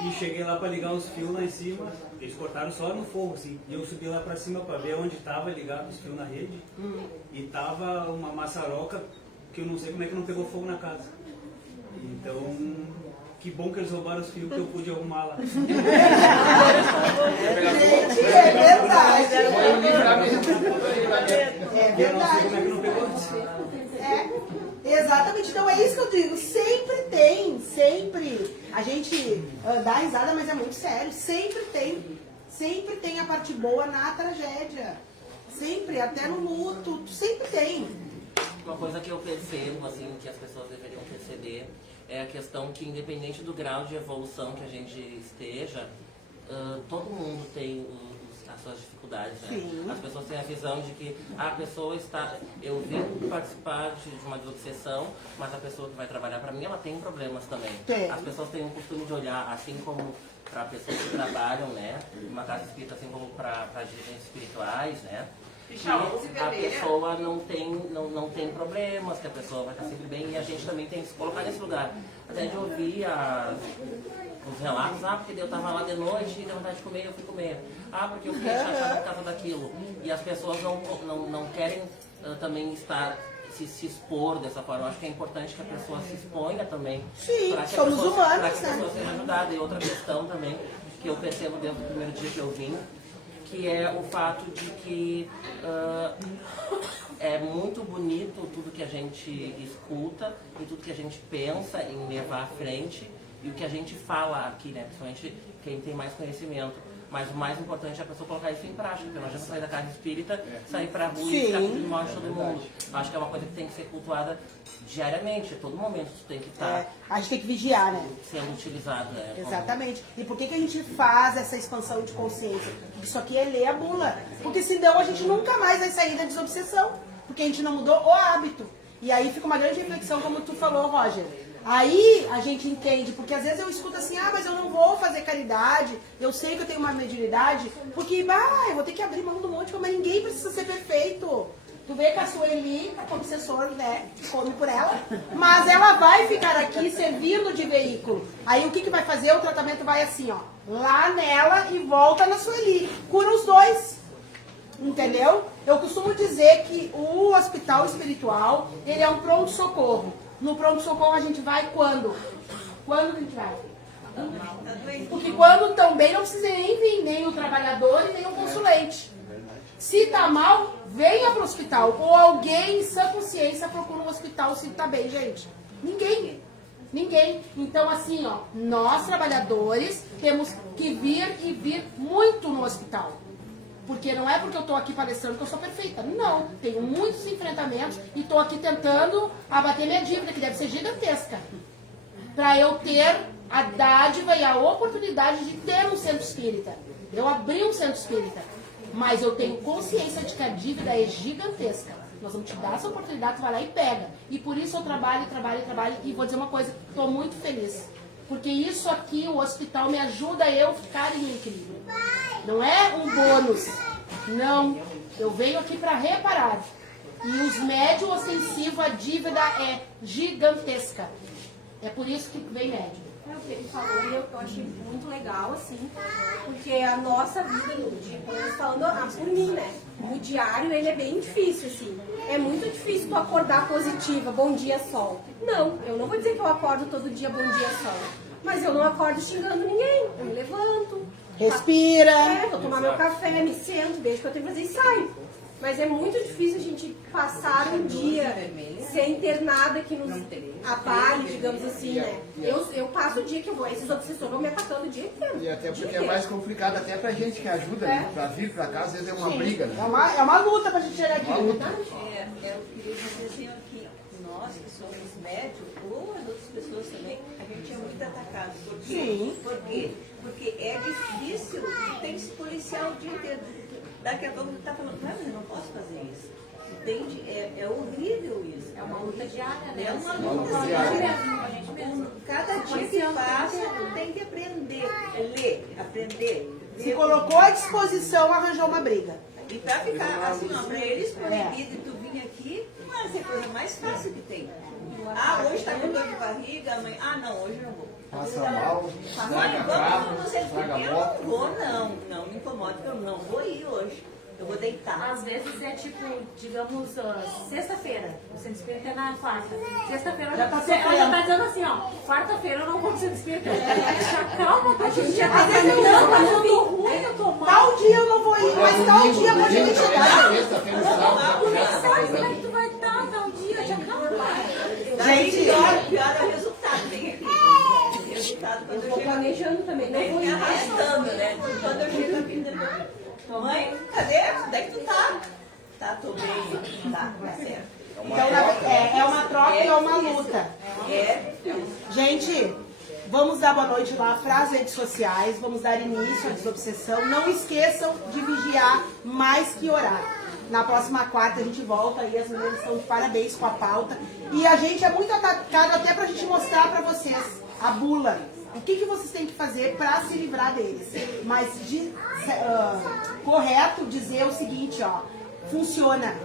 E cheguei lá para ligar os fios lá em cima, eles cortaram só no forro, assim. E eu subi lá para cima para ver onde estava ligado os fios na rede. E tava uma maçaroca que eu não sei como é que não pegou fogo na casa. Então, que bom que eles roubaram os fios que eu pude arrumar lá. Gente, é verdade. É verdade. Como é que não pegou? Exatamente, então é isso que eu digo, sempre tem, sempre, a gente dá risada, mas é muito sério, sempre tem a parte boa na tragédia, sempre, até no luto, sempre tem. Uma coisa que eu percebo, assim, que as pessoas deveriam perceber, é a questão que independente do grau de evolução que a gente esteja, todo mundo tem as suas dificuldades, né? Sim. As pessoas têm a visão de que a pessoa está... Eu vim participar de uma desobsessão, mas a pessoa que vai trabalhar para mim, ela tem problemas também. Tem. As pessoas têm o costume de olhar, assim como para pessoas que trabalham, né? Uma casa espírita, assim como para dirigentes espirituais, né? Que a pessoa não tem problemas, que a pessoa vai estar sempre bem, e a gente também tem que se colocar nesse lugar. Até de ouvir os relatos, porque eu estava lá de noite e deu vontade de comer, eu fui comer. Porque eu fiquei chateada por causa daquilo. E as pessoas não querem também estar se expor dessa forma. Eu acho que é importante que a pessoa se exponha também. Sim, para que somos a pessoa, humanos, para que a né? pessoa seja ajudada. E outra questão também, que eu percebo desde o primeiro dia que eu vim, que é o fato de que é muito bonito tudo que a gente escuta e tudo que a gente pensa em levar à frente e o que a gente fala aqui, né? Principalmente quem tem mais conhecimento. Mas o mais importante é a pessoa colocar isso em prática, porque não adianta sair da casa espírita, sair pra rua e ficar pedindo mal de todo mundo. Acho que é uma coisa que tem que ser cultuada diariamente, a todo momento tu tem que estar A gente tem que vigiar, né? sendo utilizado. Né? Exatamente. E por que a gente faz essa expansão de consciência? Porque isso aqui é ler a bula. Porque senão a gente nunca mais vai sair da desobsessão. Porque a gente não mudou o hábito. E aí fica uma grande reflexão, como tu falou, Roger. Aí a gente entende, porque às vezes eu escuto assim, mas eu não vou fazer caridade, eu sei que eu tenho uma mediunidade, porque, eu vou ter que abrir mão do monte, mas ninguém precisa ser perfeito. Tu vê que a Sueli, a obsessora, né, come por ela, mas ela vai ficar aqui servindo de veículo. Aí o que vai fazer? O tratamento vai assim, ó, lá nela e volta na Sueli. Cura os dois. Entendeu? Eu costumo dizer que o hospital espiritual, ele é um pronto-socorro. No pronto-socorro a gente vai quando? Quando que a gente vai? Porque quando estão bem não precisa nem vir, nem o trabalhador e nem o consulente. Se tá mal, venha pro hospital. Ou alguém em sã consciência procura um hospital se tá bem, gente. Ninguém. Ninguém. Então assim, ó, nós trabalhadores temos que vir muito no hospital. Porque não é porque eu estou aqui palestrando que eu sou perfeita. Não, tenho muitos enfrentamentos e estou aqui tentando abater minha dívida, que deve ser gigantesca. Para eu ter a dádiva e a oportunidade de ter um centro espírita. Eu abri um centro espírita. Mas eu tenho consciência de que a dívida é gigantesca. Nós vamos te dar essa oportunidade, tu vai lá e pega. E por isso eu trabalho. E vou dizer uma coisa, estou muito feliz. Porque isso aqui, o hospital, me ajuda a eu ficar em equilíbrio. Não é um bônus. Não. Eu venho aqui para reparar. E os médios ostensivos, a dívida é gigantesca. É por isso que vem médio. É o que ele falou e eu achei muito legal, assim, porque a nossa vida no dia, pelo menos falando por mim, né? O diário, ele é bem difícil, assim. É muito difícil tu acordar positiva, bom dia, sol. Não, eu não vou dizer que eu acordo todo dia, bom dia, sol. Mas eu não acordo xingando ninguém. Eu me levanto. Respira. Vou tomar meu café, me sento, vejo o que eu tenho que fazer e saio. Mas é muito difícil a gente passar um dia sem ter nada que nos abale, digamos assim, né? Eu passo o dia que eu vou, esses obsessores vão me atacando o dia inteiro. E até porque é mais complicado, até pra gente que ajuda, né? Pra vir pra cá, às vezes é uma briga, né? É uma luta pra gente chegar aqui. Eu queria dizer assim, que nós que somos médios, ou as outras pessoas também, a gente é muito atacado. Por quê? Sim. Por quê? Porque é difícil, tem que se policiar o dia inteiro. Daqui a pouco tá falando, mas eu não posso fazer isso. Entende? É horrível isso. É uma luta diária, né? É uma luta diária. Cada dia que passa, tem que aprender. Ler, aprender. Se colocou à disposição, arranjou uma briga. E pra ficar assim, ó, pra eles proibido e tu vir aqui, mas é a coisa mais fácil que tem. Hoje tá com dor de barriga, amanhã. Não, hoje não vou. Passa mal, estraga carro, estraga moto. Eu não vou, não me incomode, que eu não vou ir hoje. Eu vou deitar. Às vezes é tipo, digamos, sexta-feira. O centro espírita é na quarta. Sexta-feira já tá dizendo assim, ó, quarta-feira eu não vou no centro espírita. Calma, a gente já tá dizendo, eu tô ruim, eu tô mal. Tal dia eu não vou ir, mas tal dia pode me chegar. Sexta-feira, sábado. Tu nem sabe como é que tu vai estar tal dia, já calma. Gente, pior é o resultado, tem aqui. Eu vou planejando também, não vou me arrastando, né? Quando eu chego aqui depois, mãe, cadê? Onde é que tu tá? Tá, tô bem. Tá certo. Então, é uma troca e é uma luta. Gente, vamos dar boa noite lá para as redes sociais, vamos dar início à desobsessão. Não esqueçam de vigiar mais que orar. Na próxima quarta a gente volta e as meninas estão de parabéns com a pauta. E a gente é muito atacado até pra gente mostrar pra vocês a bula. O que vocês têm que fazer para se livrar deles. Mas correto dizer o seguinte, ó, funciona.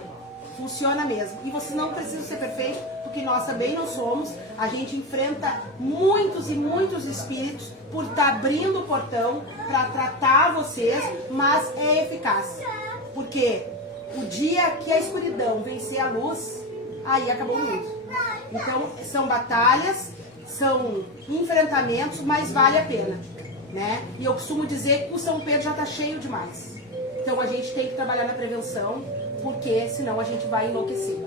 Funciona mesmo. E vocês não precisam ser perfeitos, porque nós também não somos. A gente enfrenta muitos e muitos espíritos por estar abrindo o portão para tratar vocês, mas é eficaz. Por quê? O dia que a escuridão vencer a luz, aí acabou o mundo. Então, são batalhas, são enfrentamentos, mas vale a pena, né? E eu costumo dizer que o São Pedro já está cheio demais. Então, a gente tem que trabalhar na prevenção, porque senão a gente vai enlouquecer.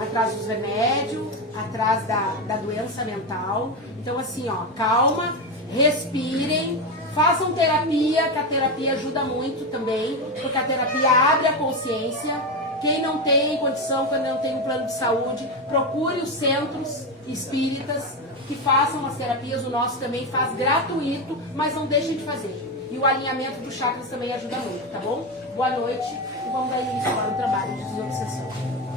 Atrás dos remédios, atrás da doença mental. Então, assim, ó, calma, respirem, façam terapia, que a terapia ajuda muito também, porque a terapia abre a consciência. Quem não tem condição, quando não tem um plano de saúde, procure os centros espíritas que façam as terapias. O nosso também faz gratuito, mas não deixem de fazer. E o alinhamento dos chakras também ajuda muito, tá bom? Boa noite e vamos dar início agora ao trabalho de desobsessão.